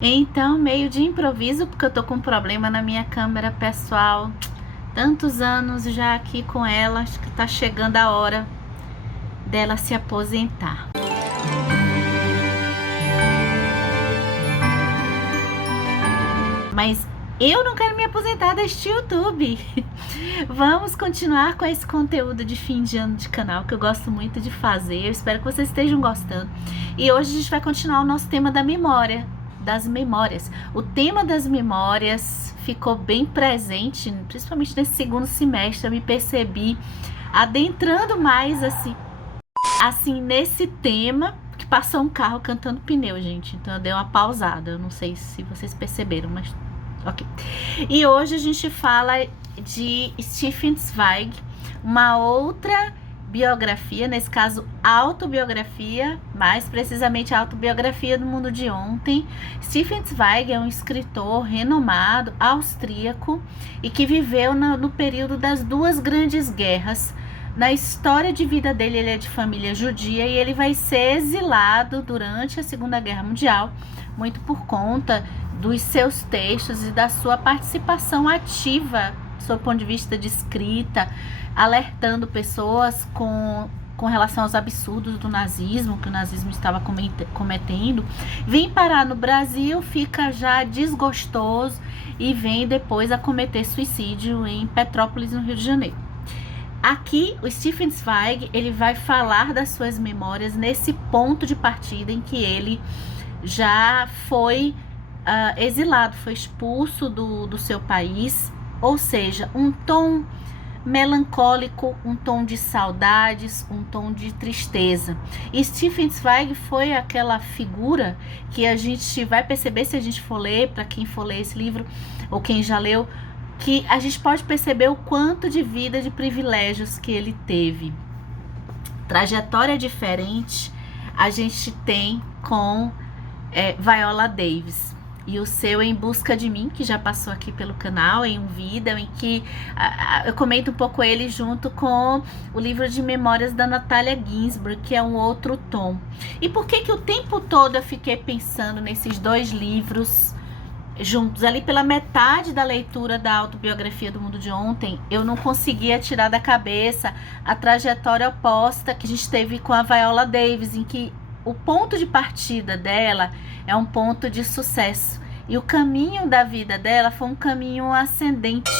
Então, meio de improviso, porque eu tô com um problema na minha câmera pessoal. Tantos anos já aqui com ela, acho que tá chegando a hora dela se aposentar. Mas eu não quero me aposentar deste YouTube. Vamos continuar com esse conteúdo de fim de ano de canal, que eu gosto muito de fazer. Eu espero que vocês estejam gostando. E hoje a gente vai continuar o nosso tema da memória. Das memórias. O tema das memórias ficou bem presente, principalmente nesse segundo semestre. Eu me percebi adentrando mais assim nesse tema, que passou um carro cantando pneu, gente. Então eu dei uma pausada. Eu não sei se vocês perceberam, mas ok. E hoje a gente fala de Stefan Zweig, uma outra biografia, nesse caso autobiografia, mais precisamente a autobiografia do mundo de ontem. Stefan Zweig é um escritor renomado austríaco e que viveu no período das duas grandes guerras. Na história de vida dele, ele é de família judia e ele vai ser exilado durante a Segunda Guerra Mundial, muito por conta dos seus textos e da sua participação ativa, do seu ponto de vista de escrita, alertando pessoas com relação aos absurdos do nazismo, que o nazismo estava cometendo. Vem parar no Brasil, fica já desgostoso e vem depois a cometer suicídio em Petrópolis, no Rio de Janeiro. Aqui, o Stefan Zweig, ele vai falar das suas memórias nesse ponto de partida em que ele já foi exilado, foi expulso do seu país, ou seja, um tom melancólico, um tom de saudades, um tom de tristeza. E Stefan Zweig foi aquela figura que a gente vai perceber se a gente for ler, para quem for ler esse livro, ou quem já leu, que a gente pode perceber o quanto de vida, de privilégios que ele teve. Trajetória diferente a gente tem com Viola Davis. E o seu Em Busca de Mim, que já passou aqui pelo canal, em um vídeo em que eu comento um pouco ele junto com o livro de memórias da Natalia Ginzburg, que é um outro tom. E por que o tempo todo eu fiquei pensando nesses dois livros juntos? Ali pela metade da leitura da autobiografia do mundo de ontem, eu não conseguia tirar da cabeça a trajetória oposta que a gente teve com a Viola Davis, em que o ponto de partida dela é um ponto de sucesso. E o caminho da vida dela foi um caminho ascendente.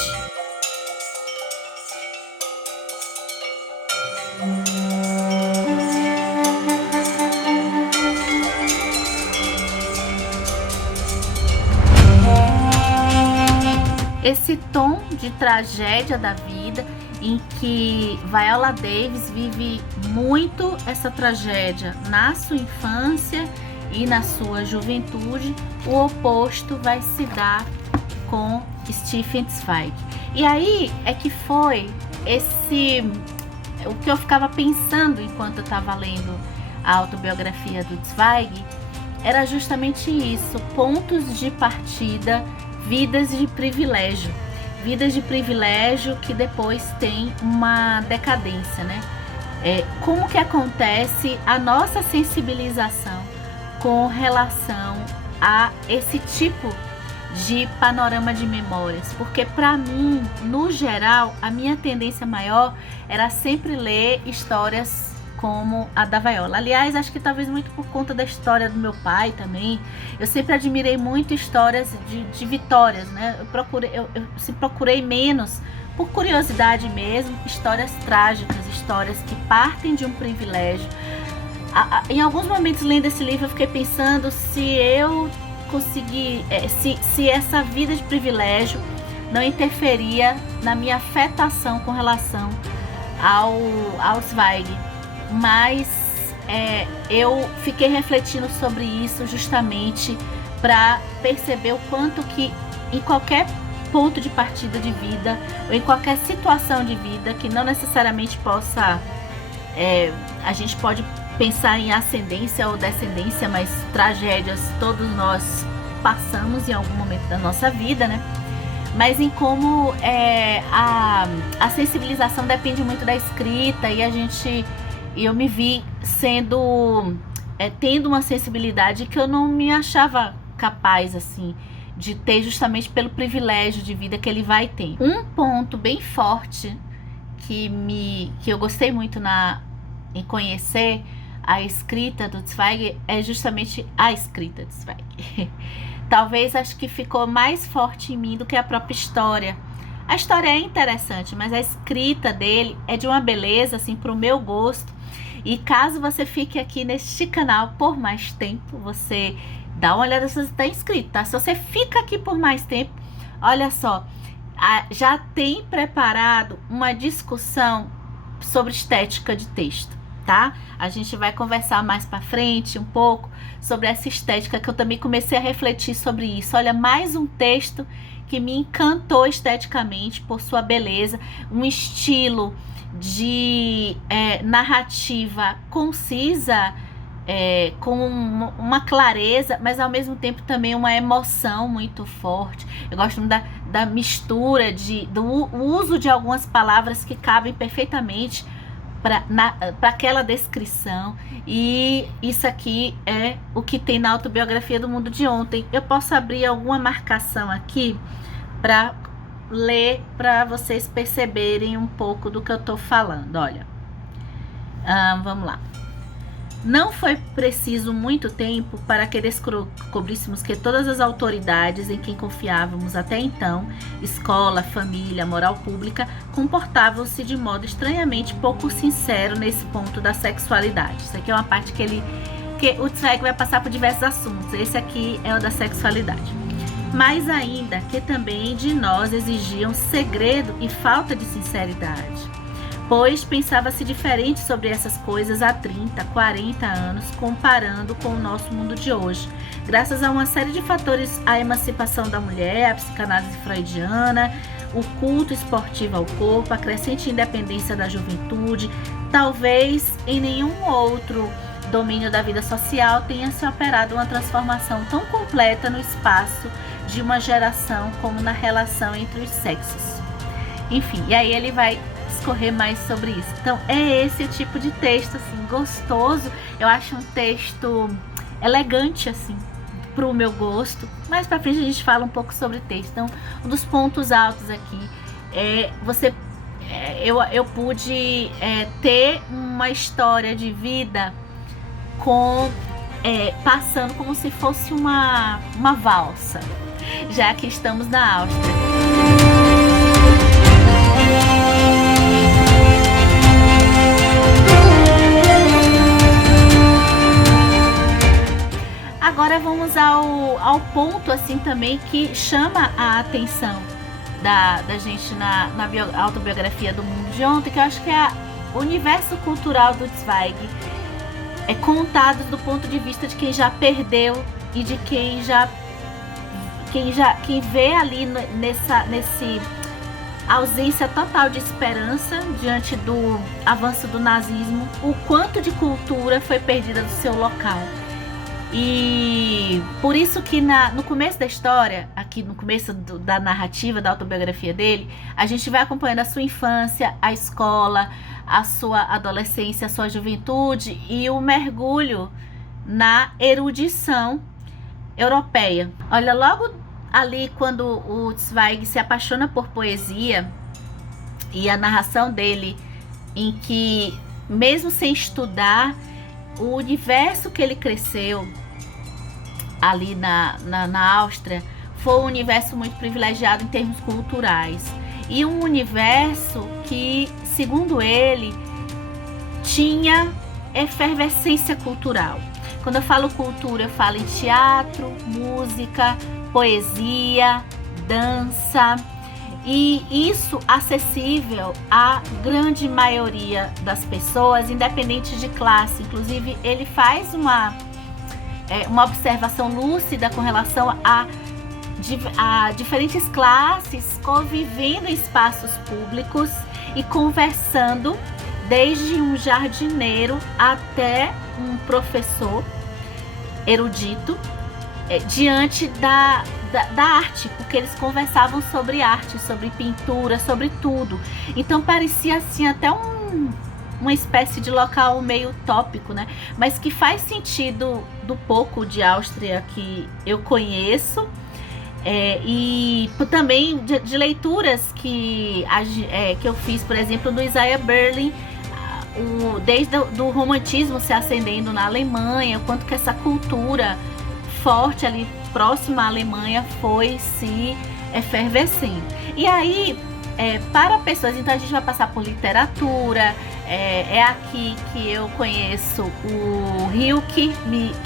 Esse tom de tragédia da vida, em que Viola Davis vive muito essa tragédia na sua infância e na sua juventude, o oposto vai se dar com Stefan Zweig. E aí é que foi o que eu ficava pensando enquanto eu estava lendo a autobiografia do Zweig, era justamente isso, pontos de partida, vidas de privilégio que depois tem uma decadência, né? Como que acontece a nossa sensibilização com relação a esse tipo de panorama de memórias? Porque para mim, no geral, a minha tendência maior era sempre ler histórias como a da Viola. Aliás, acho que talvez muito por conta da história do meu pai também. Eu sempre admirei muito histórias de vitórias, né? Eu procurei menos, por curiosidade mesmo, histórias trágicas, histórias que partem de um privilégio. Em alguns momentos lendo esse livro eu fiquei pensando se eu conseguir, se essa vida de privilégio não interferia na minha afetação com relação ao Zweig. Mas eu fiquei refletindo sobre isso justamente para perceber o quanto que em qualquer ponto de partida de vida ou em qualquer situação de vida que não necessariamente possa, a gente pode pensar em ascendência ou descendência, mas tragédias todos nós passamos em algum momento da nossa vida, né? Mas em como a sensibilização depende muito da escrita e eu me vi tendo uma sensibilidade que eu não me achava capaz, assim, de ter, justamente pelo privilégio de vida que ele vai ter. Um ponto bem forte que eu gostei muito em conhecer a escrita do Zweig é justamente a escrita do Zweig. Talvez acho que ficou mais forte em mim do que a própria história. A história é interessante, mas a escrita dele é de uma beleza, assim, pro meu gosto. E caso você fique aqui neste canal por mais tempo, você dá uma olhada se você está inscrito, tá? Se você fica aqui por mais tempo, olha só, já tem preparado uma discussão sobre estética de texto, tá? A gente vai conversar mais pra frente um pouco sobre essa estética, que eu também comecei a refletir sobre isso. Olha, mais um texto que me encantou esteticamente por sua beleza, um estilo de narrativa concisa, com uma clareza, mas ao mesmo tempo também uma emoção muito forte. Eu gosto muito da mistura, do uso de algumas palavras que cabem perfeitamente para aquela descrição. E isso aqui é o que tem na autobiografia do Mundo de Ontem. Eu posso abrir alguma marcação aqui para ler, para vocês perceberem um pouco do que eu tô falando. Olha, vamos lá. Não foi preciso muito tempo para que descobríssemos que todas as autoridades em quem confiávamos até então, escola, família, moral pública, comportavam-se de modo estranhamente pouco sincero nesse ponto da sexualidade. Isso aqui é uma parte que o Zweig vai passar por diversos assuntos. Esse aqui é o da sexualidade. Mas ainda que também de nós exigiam segredo e falta de sinceridade, pois pensava-se diferente sobre essas coisas há 30, 40 anos, comparando com o nosso mundo de hoje. Graças a uma série de fatores, a emancipação da mulher, a psicanálise freudiana, o culto esportivo ao corpo, a crescente independência da juventude, talvez em nenhum outro domínio da vida social tenha se operado uma transformação tão completa no espaço de uma geração como na relação entre os sexos. Enfim, e aí ele vai discorrer mais sobre isso. Então é esse o tipo de texto, assim, gostoso. Eu acho um texto elegante, assim, pro meu gosto. Mais pra frente a gente fala um pouco sobre texto. Então, um dos pontos altos aqui é eu pude ter uma história de vida passando como se fosse uma valsa, já que estamos na Áustria. Agora vamos ao ponto, assim, também que chama a atenção da gente na autobiografia do Mundo de Ontem, que eu acho que é o universo cultural do Zweig, contado do ponto de vista de quem já perdeu e de quem vê ali nessa ausência total de esperança diante do avanço do nazismo, o quanto de cultura foi perdida do seu local. E por isso que no começo da história, aqui no começo da narrativa, da autobiografia dele, a gente vai acompanhando a sua infância, a escola, a sua adolescência, a sua juventude e o mergulho na erudição europeia. Olha, logo ali quando o Zweig se apaixona por poesia e a narração dele, em que mesmo sem estudar, o universo que ele cresceu ali na Áustria foi um universo muito privilegiado em termos culturais. E um universo que, segundo ele, tinha efervescência cultural. Quando eu falo cultura, eu falo em teatro, música, poesia, dança. E isso acessível à grande maioria das pessoas, independente de classe. Inclusive, ele faz uma observação lúcida com relação a diferentes classes convivendo em espaços públicos e conversando, desde um jardineiro até um professor erudito, diante da arte, porque eles conversavam sobre arte, sobre pintura, sobre tudo. Então parecia assim até uma espécie de local meio utópico, né? Mas que faz sentido do pouco de Áustria que eu conheço, e também de leituras que eu fiz, por exemplo, do Isaiah Berlin, desde do romantismo se acendendo na Alemanha, o quanto que essa cultura forte ali próxima à Alemanha foi se efervescendo. E aí, para pessoas, então a gente vai passar por literatura, é aqui que eu conheço o Rilke,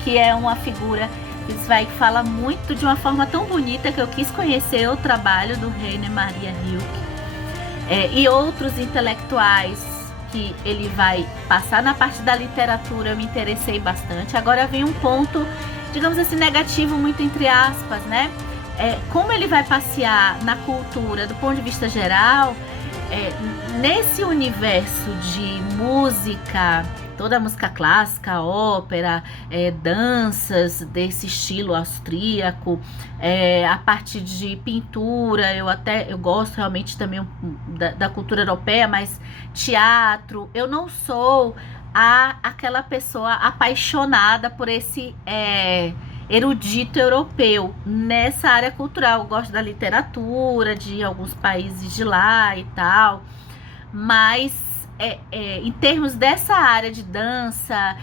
que é uma figura que fala muito de uma forma tão bonita que eu quis conhecer o trabalho do Rainer Maria Rilke, e outros intelectuais que ele vai passar na parte da literatura. Eu me interessei bastante. Agora vem um ponto, digamos assim, negativo, muito entre aspas, né? Como ele vai passear na cultura do ponto de vista geral, nesse universo de música, toda a música clássica, ópera, danças desse estilo austríaco, a parte de pintura, eu gosto realmente também da cultura europeia, mas teatro, eu não sou aquela pessoa apaixonada por esse erudito europeu nessa área cultural. Eu gosto da literatura de alguns países de lá e tal, mas em termos dessa área de dança,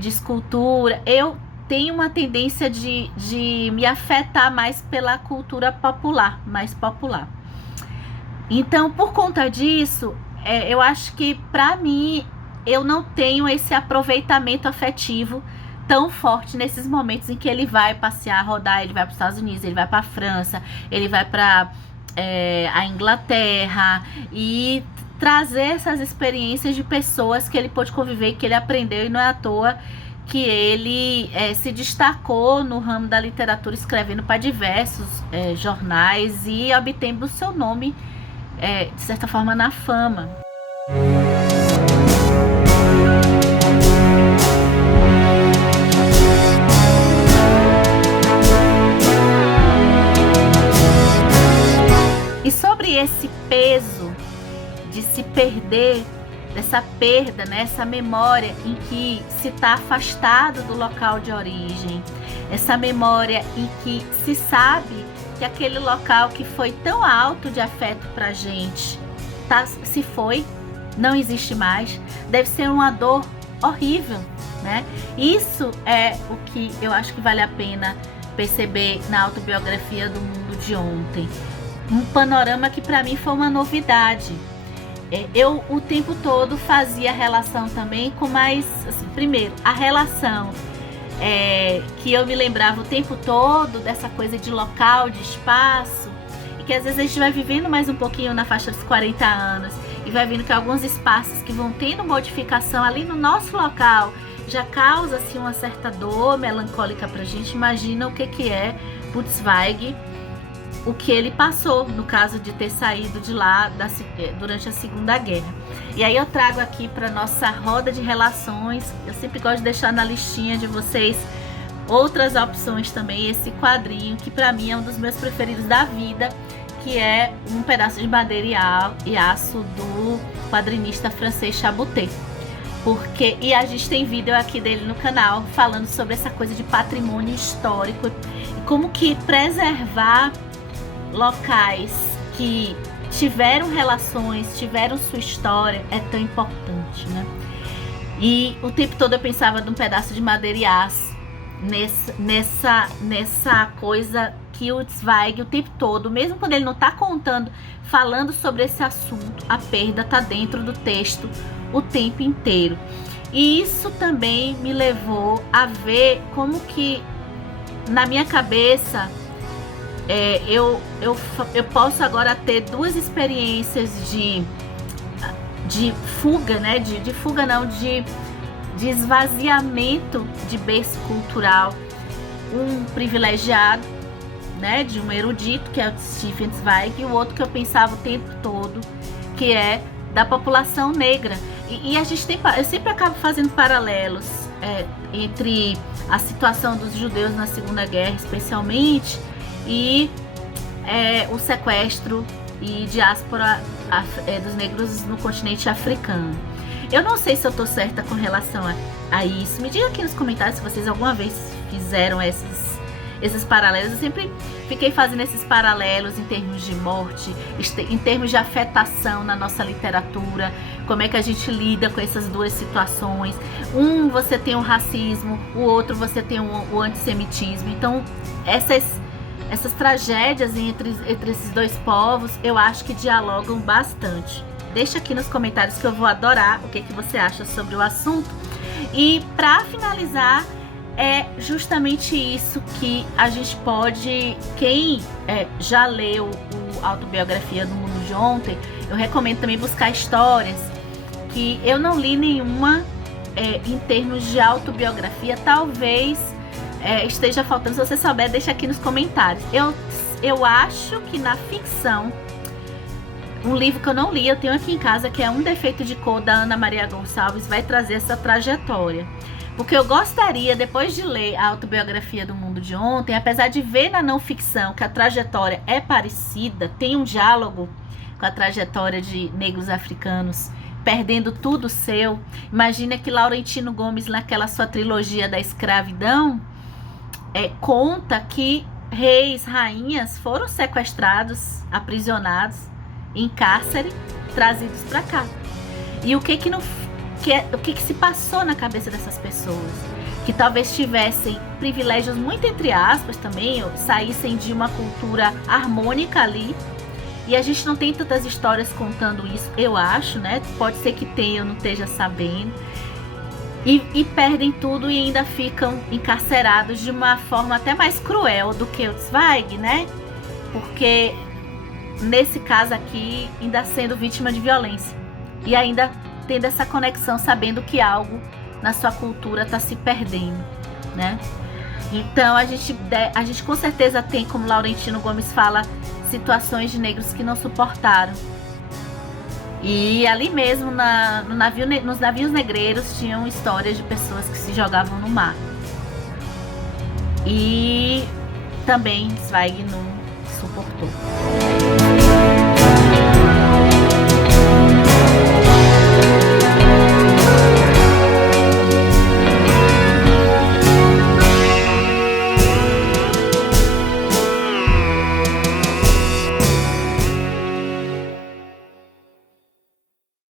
de escultura, eu tenho uma tendência de me afetar mais pela cultura popular, mais popular. Então, por conta disso, eu acho que para mim eu não tenho esse aproveitamento afetivo tão forte nesses momentos em que ele vai passear, rodar. Ele vai para os Estados Unidos, ele vai para a França, ele vai para a Inglaterra, e trazer essas experiências de pessoas que ele pôde conviver, que ele aprendeu, e não é à toa que ele se destacou no ramo da literatura, escrevendo para diversos jornais e obtendo o seu nome, de certa forma, na fama. E sobre esse peso de se perder, dessa perda, né, essa memória em que se está afastado do local de origem, essa memória em que se sabe que aquele local que foi tão alto de afeto pra gente, se foi, não existe mais, deve ser uma dor horrível, né? Isso é o que eu acho que vale a pena perceber na autobiografia do Mundo de Ontem. Um panorama que para mim foi uma novidade. Eu o tempo todo fazia relação também com mais, assim, primeiro, a relação que eu me lembrava o tempo todo dessa coisa de local, de espaço, e que às vezes a gente vai vivendo mais um pouquinho na faixa dos 40 anos e vai vendo que alguns espaços que vão tendo modificação ali no nosso local já causa assim uma certa dor melancólica pra gente. Imagina o que é Putz Zweig, o que ele passou, no caso de ter saído de lá durante a Segunda Guerra. E aí eu trago aqui para nossa roda de relações, eu sempre gosto de deixar na listinha de vocês outras opções também, esse quadrinho que para mim é um dos meus preferidos da vida, que é Um Pedaço de Madeira e Aço, do quadrinista francês Chaboté. E a gente tem vídeo aqui dele no canal falando sobre essa coisa de patrimônio histórico e como que preservar locais que tiveram relações, tiveram sua história, é tão importante, né? E o tempo todo eu pensava de Um Pedaço de Madeira e Aço, nessa coisa que o Zweig o tempo todo, mesmo quando ele não está falando sobre esse assunto, a perda está dentro do texto o tempo inteiro. E isso também me levou a ver como que na minha cabeça eu posso agora ter duas experiências de fuga, né? De fuga não, de esvaziamento de berço cultural. Um privilegiado, né? De um erudito, que é o Stefan Zweig, e o outro que eu pensava o tempo todo, que é da população negra. E eu sempre acabo fazendo paralelos entre a situação dos judeus na Segunda Guerra, especialmente, e o sequestro e diáspora dos negros no continente africano. Eu não sei se eu tô certa com relação a isso. Me diga aqui nos comentários se vocês alguma vez fizeram esses paralelos. Eu sempre fiquei fazendo esses paralelos em termos de morte, em termos de afetação na nossa literatura, como é que a gente lida com essas duas situações. Você tem o racismo, o outro você tem o antissemitismo. Então, essas tragédias entre esses dois povos, eu acho que dialogam bastante. Deixa aqui nos comentários que eu vou adorar o que você acha sobre o assunto. E para finalizar, é justamente isso que a gente pode... Quem já leu a Autobiografia do Mundo de Ontem, eu recomendo também buscar histórias, que eu não li nenhuma em termos de autobiografia. Talvez esteja faltando. Se você souber, deixa aqui nos comentários. Eu acho que na ficção, um livro que eu não li, eu tenho aqui em casa, que é Um Defeito de Cor, da Ana Maria Gonçalves, vai trazer essa trajetória. Porque eu gostaria, depois de ler a Autobiografia do Mundo de Ontem, apesar de ver na não ficção que a trajetória é parecida, tem um diálogo com a trajetória de negros africanos, perdendo tudo seu. Imagina que Laurentino Gomes, naquela sua trilogia da escravidão, conta que reis, rainhas foram sequestrados, aprisionados em cárcere, trazidos para cá. E o que se passou na cabeça dessas pessoas? Que talvez tivessem privilégios muito entre aspas também, ou saíssem de uma cultura harmônica ali. E a gente não tem tantas histórias contando isso, eu acho, né? Pode ser que tenha, eu não esteja sabendo. E perdem tudo e ainda ficam encarcerados de uma forma até mais cruel do que o Zweig, né? Porque nesse caso aqui, ainda sendo vítima de violência. E ainda tendo essa conexão, sabendo que algo na sua cultura está se perdendo, né? Então a gente com certeza tem, como Laurentino Gomes fala, situações de negros que não suportaram. E ali mesmo nos navios negreiros tinham histórias de pessoas que se jogavam no mar. E também Zweig não suportou.